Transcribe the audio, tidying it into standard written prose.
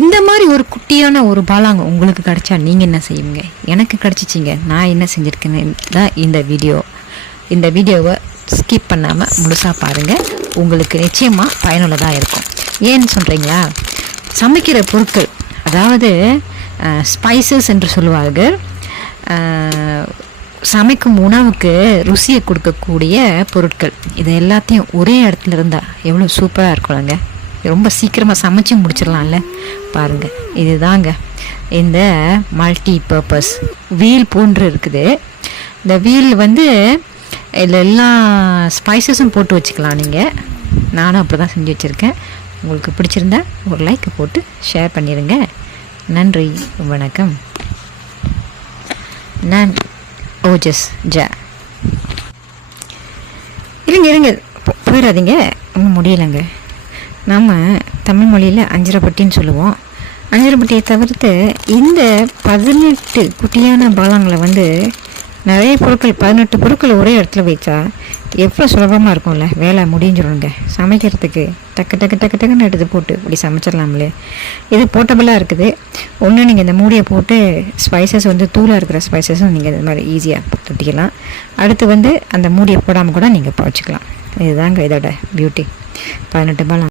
இந்த மாதிரி ஒரு குட்டியான ஒரு பாலாங்க உங்களுக்கு கிடச்சா நீங்கள் என்ன செய்வீங்க? எனக்கு கிடச்சிச்சிங்க. நான் என்ன செஞ்சுருக்கேன்னு தான் இந்த வீடியோவை ஸ்கிப் பண்ணாமல் முழுசாக பாருங்கள். உங்களுக்கு நிச்சயமாக பயனுள்ளதாக இருக்கும். ஏன்னு சொல்கிறீங்களா? சமைக்கிற பொருட்கள், அதாவது ஸ்பைசஸ் என்று சொல்லுவார்கள். சமைக்கும் உணவுக்கு ருசியை கொடுக்கக்கூடிய பொருட்கள், இது எல்லாத்தையும் ஒரே இடத்துல இருந்தால் எவ்வளோ சூப்பராக இருக்கும்லங்க. ரொம்ப சீக்கிரமாக சமைச்சு முடிச்சிடலாம்ல. பாருங்கள், இதுதாங்க இந்த மல்டி பர்பஸ் வீல் போன்று இருக்குது. இந்த வீல் இதில் எல்லா ஸ்பைசஸும் போட்டு வச்சுக்கலாம் நீங்கள். நானும் அப்படி தான் செஞ்சு வச்சுருக்கேன். உங்களுக்கு பிடிச்சிருந்தா ஒரு லைக் போட்டு ஷேர் பண்ணிடுங்க. நன்றி, வணக்கம். நான் ஓஜஸ் ஜா. இருங்க போயிடாதீங்க, ஒன்றும் முடியலைங்க. நம்ம தமிழ் மொழியில் அஞ்சரைப்பட்டின்னு சொல்லுவோம். அஞ்சரைப்பட்டியை தவிர்த்து இந்த 18 குட்டியான பாலங்களை நிறைய பொருட்கள், 18 பொருட்கள் ஒரே இடத்துல வச்சா எவ்வளோ சுலபமாக இருக்கும்ல. வேலை முடிஞ்சிடுங்க. சமைக்கிறதுக்கு டக்குன்னு எடுத்து போட்டு இப்படி சமைச்சிடலாம்லே. இது போர்ட்டபுளாக இருக்குது. ஒன்று நீங்கள் இந்த மூடியை போட்டு ஸ்பைசஸ் தூளாக இருக்கிற ஸ்பைசஸும் நீங்கள் இது மாதிரி ஈஸியாக தொட்டிக்கலாம். அடுத்து அந்த மூடியை போடாமல் கூட நீங்கள் வச்சுக்கலாம். இதுதாங்க இதோட பியூட்டி. 18 பாலம்.